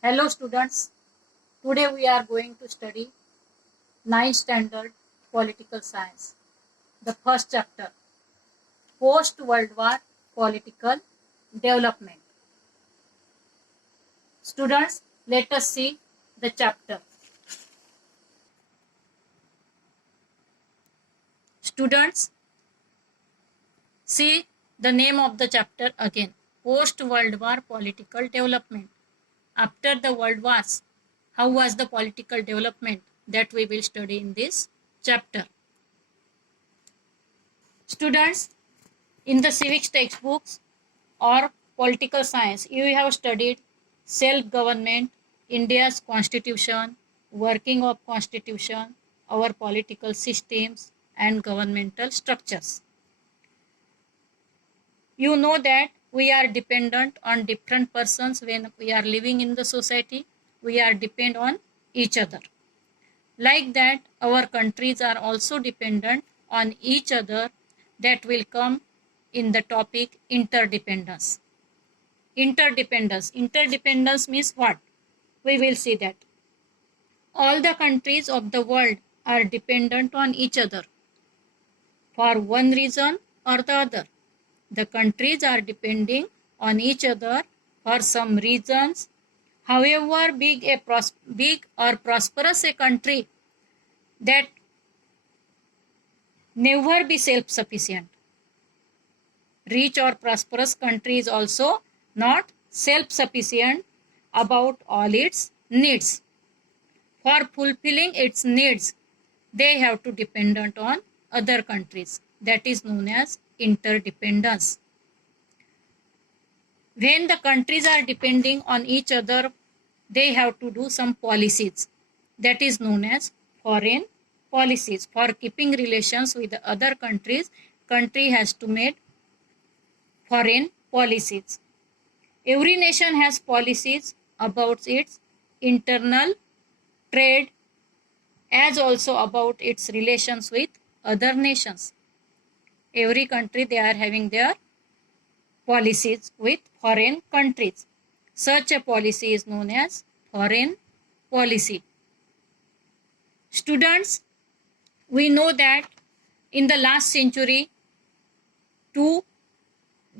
Hello students, today we are going to study 9th standard political science. The first chapter, post-World War political development. Students, let us see the chapter. Students, see the name of the chapter again, post-World War political development. After the World Wars, how was the political development that we will study in this chapter. Students, in the civics textbooks or political science, you have studied self-government, India's constitution, working of constitution, our political systems and governmental structures. You know that we are dependent on different persons when we are living in the society. We are dependent on each other. Like that, our countries are also dependent on each other. That will come in the topic interdependence. Interdependence means what? We will see that. All the countries of the world are dependent on each other for one reason or the other. The countries are depending on each other for some reasons. However big or prosperous a country, that never be self-sufficient. Rich or prosperous country is also not self-sufficient about all its needs. For fulfilling its needs, they have to dependent on other countries. That is known as interdependence. When the countries are depending on each other, they have to do some policies. That is known as foreign policies. For keeping relations with the other countries, country has to make foreign policies. Every nation has policies about its internal trade as also about its relations with other nations. Every country, they are having their policies with foreign countries. Such a policy is known as foreign policy. Students, we know that in the last century, two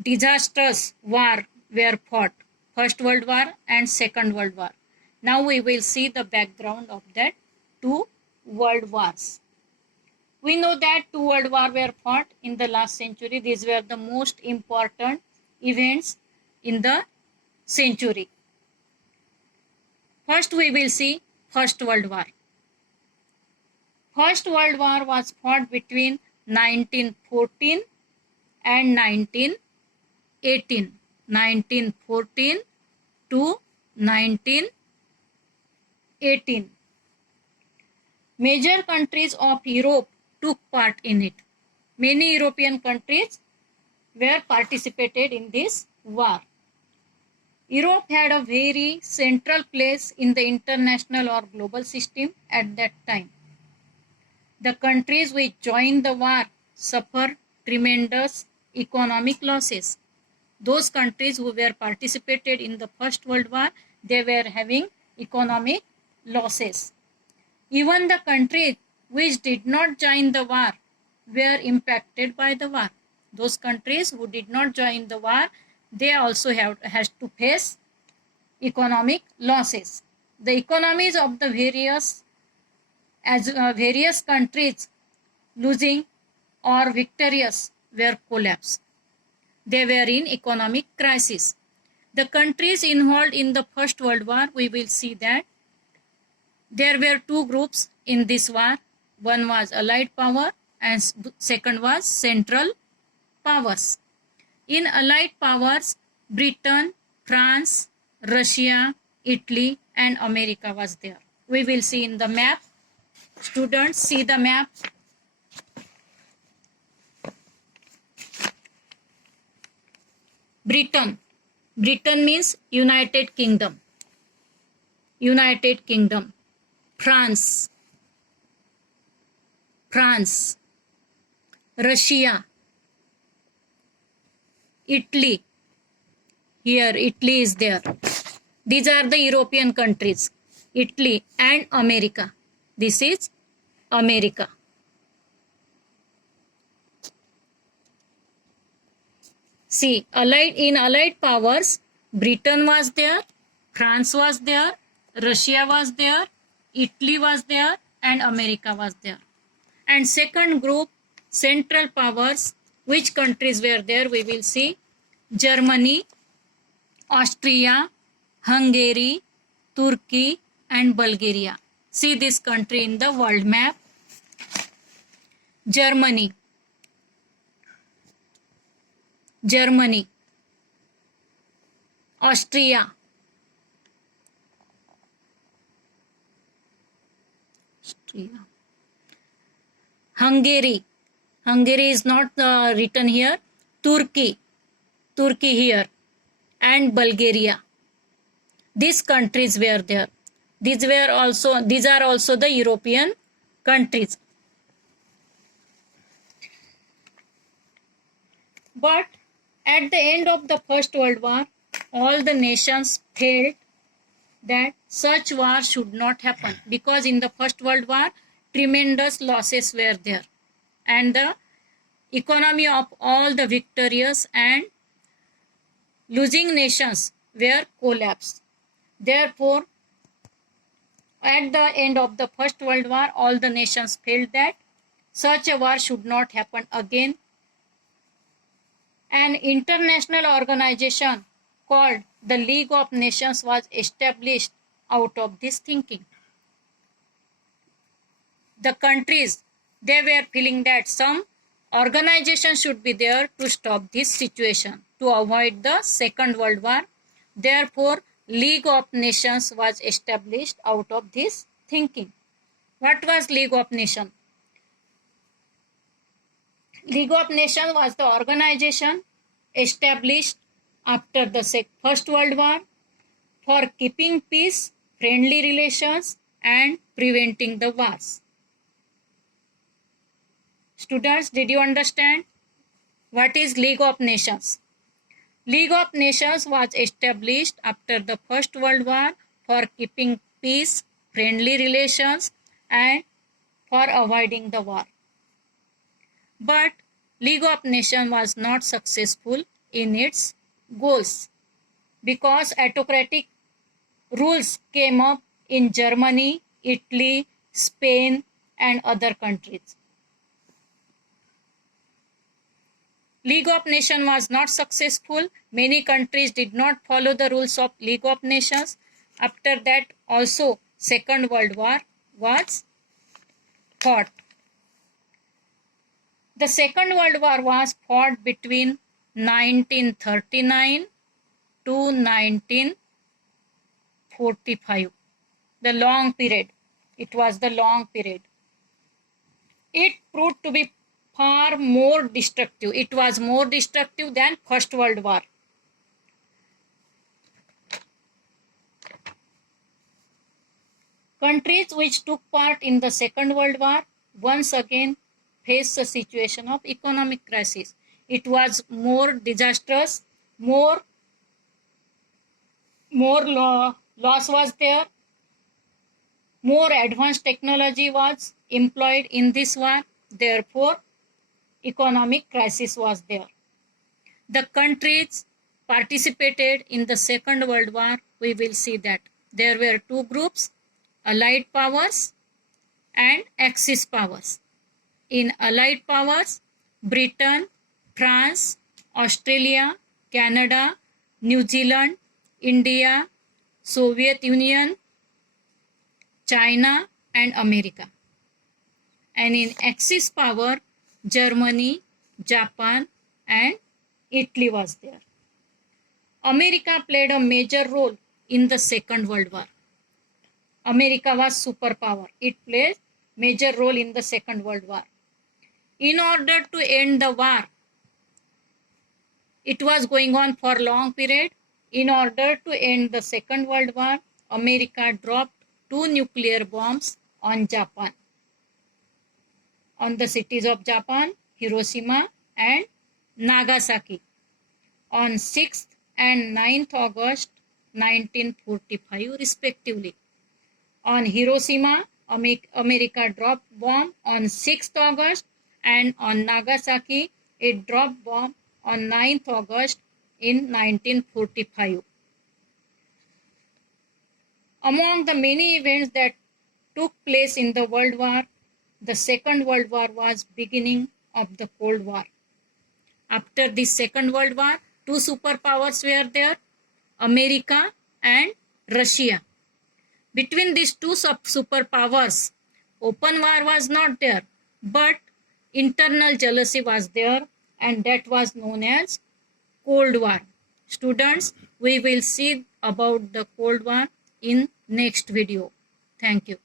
disastrous wars were fought, First World War and Second World War. Now we will see the background of that two world wars. We know that two world wars were fought in the last century. These were the most important events in the century. First we will see First World War. First World War was fought between 1914 and 1918. 1914 to 1918. Major countries of Europe took part in it. Many European countries were participated in this war. Europe had a very central place in the international or global system at that time. The countries which joined the war suffered tremendous economic losses. Those countries who were participated in the First World War, they were having economic losses. Even the countries which did not join the war were impacted by the war. Those countries who did not join the war, they also has to face economic losses. The economies of the various countries losing or victorious were collapsed. They were in economic crisis. The countries involved in the First World War, we will see that there were two groups in this war. One was Allied power and second was Central powers. In Allied powers, Britain, France, Russia, Italy and America was there. We will see in the map. Students, see the map. Britain. Britain means United Kingdom. United Kingdom. France. France. Russia. Italy. Here Italy is there. These are the European countries, Italy and America. This is America. See, Allied powers, Britain was there, France was there, Russia was there, Italy was there, and America was there. And second group, Central powers, which countries were there, we will see. Germany, Austria, Hungary, Turkey, and Bulgaria. See this country in the world map. Germany, Austria, Hungary is not written here. Turkey here, and Bulgaria. These countries were there. These are also the European countries. But at the end of the First World War, all the nations felt that such war should not happen, because in the First World War, tremendous losses were there, and the economy of all the victorious and losing nations were collapsed. Therefore, at the end of the First World War, all the nations felt that such a war should not happen again. An international organization called the League of Nations was established out of this thinking. The countries, they were feeling that some organization should be there to stop this situation, to avoid the Second World War. Therefore, League of Nations was established out of this thinking. What was League of Nations? League of Nations was the organization established after the First World War for keeping peace, friendly relations, and preventing the wars. Students, did you understand what is League of Nations? League of Nations was established after the First World War for keeping peace, friendly relations, and for avoiding the war. But League of Nations was not successful in its goals because autocratic rules came up in Germany, Italy, Spain, and other countries. League of Nations was not successful. Many countries did not follow the rules of League of Nations. After that, also Second World War was fought. The Second World War was fought between 1939 to 1945. The long period. It was the long period. It proved to be far more destructive. It was more destructive than First World War. Countries which took part in the Second World War once again faced a situation of economic crisis. It was more disastrous, more loss was there, more advanced technology was employed in this war. Therefore, economic crisis was there. The countries participated in the Second World War. We will see that there were two groups, Allied powers and Axis powers. In Allied powers, Britain, France, Australia, Canada, New Zealand, India, Soviet Union, China, and America. And in Axis power, Germany, Japan, and Italy was there. America played a major role in the Second World War. America was superpower. It played major role in the Second World War. In order to end the war, it was going on for a long period. In order to end the Second World War, America dropped 2 nuclear bombs on Japan, on the cities of Japan, Hiroshima and Nagasaki, on 6th and 9th August 1945 respectively. On Hiroshima, America dropped bomb on 6th August, and on Nagasaki it dropped bomb on 9th August in 1945. Among the many events that took place in the World War, the Second World War was beginning of the Cold War. After the Second World War, two superpowers were there, America and Russia. Between these two superpowers, open war was not there, but internal jealousy was there, and that was known as Cold War. Students, we will see about the Cold War in next video. Thank you.